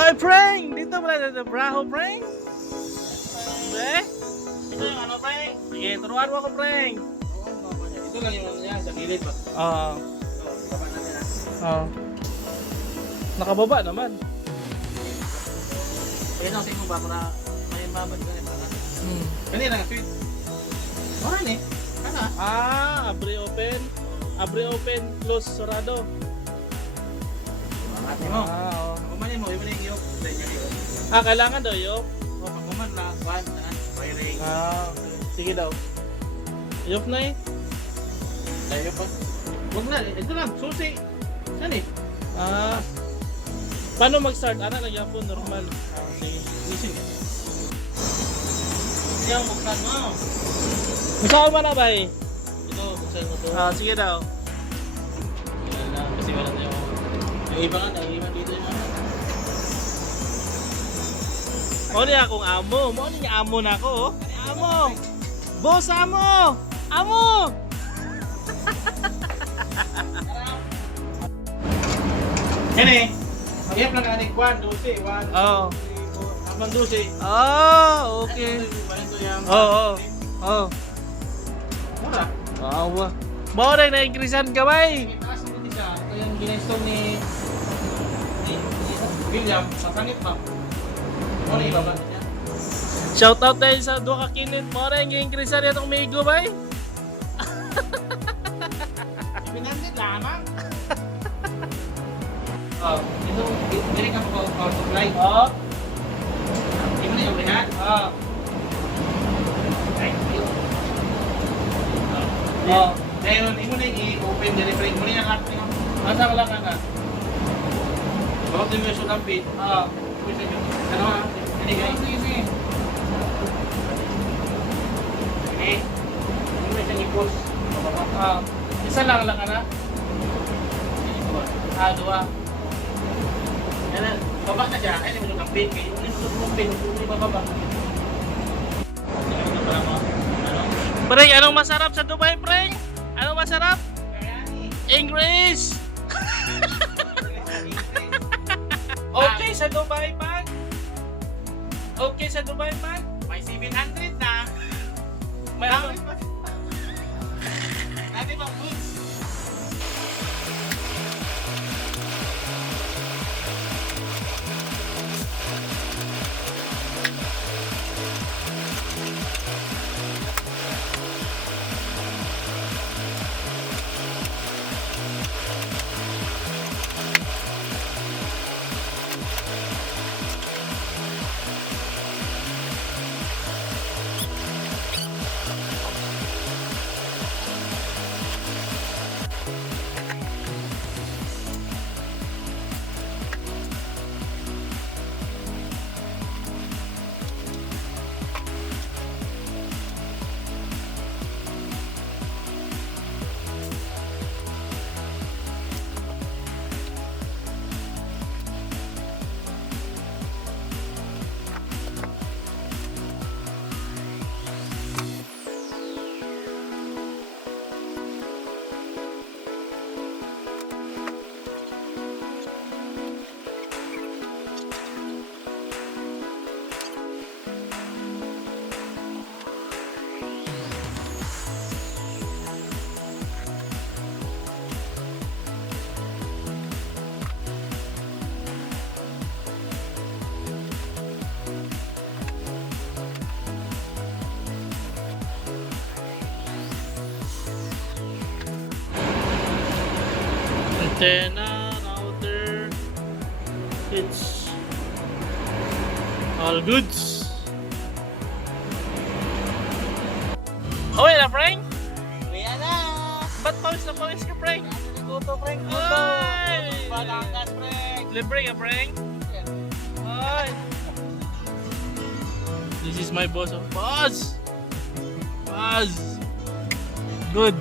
Ay, Frank! Dito pala sa Braho, Frank? Eh? Ito yung ano, pre? Sige, turuan mo ako, Frank. Ito lang yung ano niya, sa gilid ba? Oo. Ito, baba natin ha. Oo. Nakababa naman. Ayun ang tingin ba para may babad ka rin ba? Hmm. Kanina nga, sweet. Okay ni. Kana? Abre open. Abre open, close, sarado. Ate mo. Oo. Kumanin mo, iba na yung iyok. Hindi niya iyok. Kailangan daw yun. O, pagkuman na, kuhan, wiring. Okay. Sige daw. Yok na eh. Tayo pa. Huwag na, ito lang, susi. Saan eh? Paano mag-start? Ana, lagyan po, normal. Sige. Gising eh. Yan, buksan mo. Gusto ko ba na ba eh? Ito, buksan mo to. Sige daw. Yan lang, kasi wala na yung iba nga, naiiwan dito yung ano. Mo ni akong amo. Mo ni amo na ako. Oh. Amo. Boss amo. Amo. Yan eh. Mag-iap lang ka ni Juan, 12, 1, Oo. 3, 4, 12. Okay. Ito yung... Oo. Oo. Mura. Awa. Mo rin na-increasean ka ba eh? May taas na din siya. Ito yung ginestone ni William. Masangit ba? Muna ibaba niya. Shoutout tayo sa Duka Kinit. Mo rin i-increasean itong Migo ba eh? Ibinandit lamang. Oh, ito, bili ka po power supply. Oo. Ito na yung lihat. Oo. Thank you. Oo. Ngayon, imo na i-open delivery. Muna yung act nyo. Asa ka lang ka? Bawat din mo yung sulang pit. Oo. Ano ha? Ini guys. Ini. Ini mo siyang i-post. Isa lang ka na? Dua. Yan na. Baba na siya. Ay, hindi mo sulang pit. Kaya yung sulang pit. Hindi bababa. Ito pala mo. Ano? Preng, anong masarap sa Dubai, Preng? Anong masarap? Kaya ni. English! Okay sa Dubai, man? Okay sa Dubai, man? May 700 na. May ano? Dati bang goods? Antenna, router. It's all goods. Okay na, Frank? Kuya na! Ba't pawis na pawis ka, Frank? Guto, Frank, Ay! Balangas, Frank! Libre ka, Frank? Ay! This is my boss. Oh. Boss! Boss! Good!